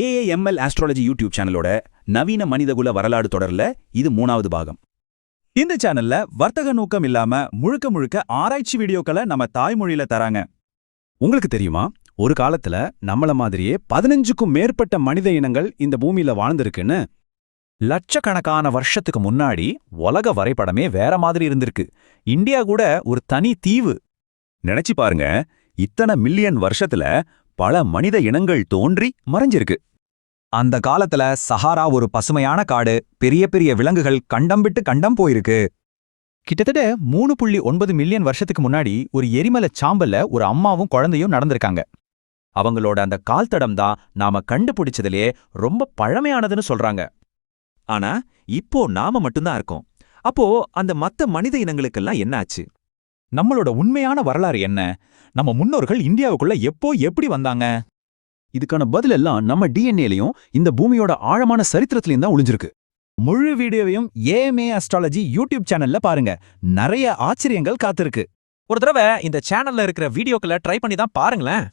ஏஏஎம்எல் astrology YouTube சேனலோட நவீன மனிதகுல வரலாறு தொடர்ல இது 3வது பாகம். இந்த சேனல்ல வர்த்தக நோக்கம் இல்லாம முழுக்க முழுக்க ஆராய்ச்சி வீடியோக்களை நம்ம தாய்மொழியில தராங்க. உங்களுக்கு தெரியுமா, ஒரு காலத்துல நம்மள மாதிரியே 15க்கும் மேற்பட்ட மனித இனங்கள் இந்த பூமியில வாழ்ந்திருக்குன்னு. லட்சக்கணக்கான வருஷத்துக்கு முன்னாடி உலக வரைபடமே வேற மாதிரி இருந்திருக்கு. இந்தியா கூட ஒரு தனி தீவு. நினைச்சு பாருங்க, இத்தனை மில்லியன் வருஷத்துல பல மனித இனங்கள் தோன்றி மறைஞ்சிருக்கு. அந்த காலத்துல சஹாரா ஒரு பசுமையான காடு, பெரிய பெரிய விலங்குகள் கண்டம் விட்டு கண்டம் போயிருக்கு. கிட்டத்தட்ட 3.9 மில்லியன் வருஷத்துக்கு முன்னாடி ஒரு எரிமலை சாம்பல்ல ஒரு அம்மாவும் குழந்தையும் நடந்திருக்காங்க. அவங்களோட அந்த கால் தடம் தான் நாம கண்டுபிடிச்சதுலயே ரொம்ப பழமையானதுன்னு சொல்றாங்க. ஆனா இப்போ நாம மட்டும்தான் இருக்கோம். அப்போ அந்த மத்த மனித இனங்களுக்கெல்லாம் என்ன ஆச்சு? நம்மளோட உண்மையான வரலாறு என்ன? நம்ம முன்னோர்கள் இந்தியாவுக்குள்ள எப்போ எப்படி வந்தாங்க? இதுக்கான பதில் எல்லாம் நம்ம டிஎன்ஏலையும் இந்த பூமியோட ஆழமான சரித்திரத்திலையும் தான் ஒளிஞ்சிருக்கு. முழு வீடியோவையும் ஏஎம்ஏ அஸ்ட்ராலஜி யூடியூப் சேனல்ல பாருங்க. நிறைய ஆச்சரியங்கள் காத்திருக்கு. ஒரு தடவை இந்த சேனல்ல இருக்கிற வீடியோக்களை ட்ரை பண்ணி தான் பாருங்களேன்.